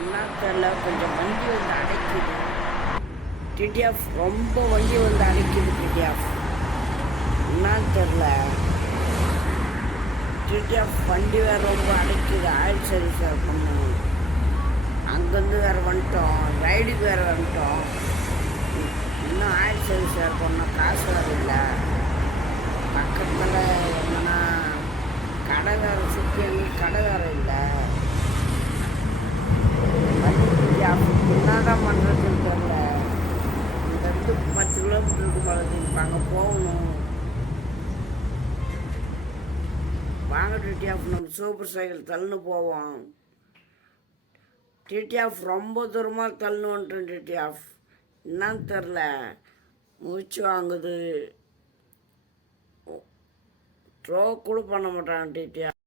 என்ன தெரில, கொஞ்சம் வண்டி வந்து அடைக்குது. டிடிஎஃப் ரொம்ப வண்டி வந்து அடைக்குது. டிடிஎஃப் என்னன்னு தெரில. டிடிஎஃப் வண்டி வேறு ரொம்ப அடைக்குது. ஆயில் சர்வீஸ் வேறு பண்ணணும். அங்கேருந்து வேறு வந்துட்டோம், ரைடுக்கு வேறு வந்துட்டோம். இன்னும் ஆயில் சர்வீஸ் வேறு பண்ணோம், காசு வேறு இல்லை. பக்கத்தில் என்னன்னா கடை வேறு சுற்றி, எங்களுக்கு கடை வேறு இல்லை. என்னதான் பண்ணுறதுன்னு தெரியல. இங்கேருந்து 10 கிலோமீட்டருக்கு பழகு, இப்போ அங்கே போகணும். வாங்க டிடிஎஃப், நம்ம சூப்பர் சைக்கிள் தள்ளுன்னு போவோம். டிடிஎஃப் ரொம்ப தூரமாக தள்ளுன்னு வந்துட்டோம். டிடிஎஃப் என்னன்னு தெரில, மூச்சு வாங்குது. ட்ரோ கூட பண்ண மாட்டாங்க டிடிஎஃப்.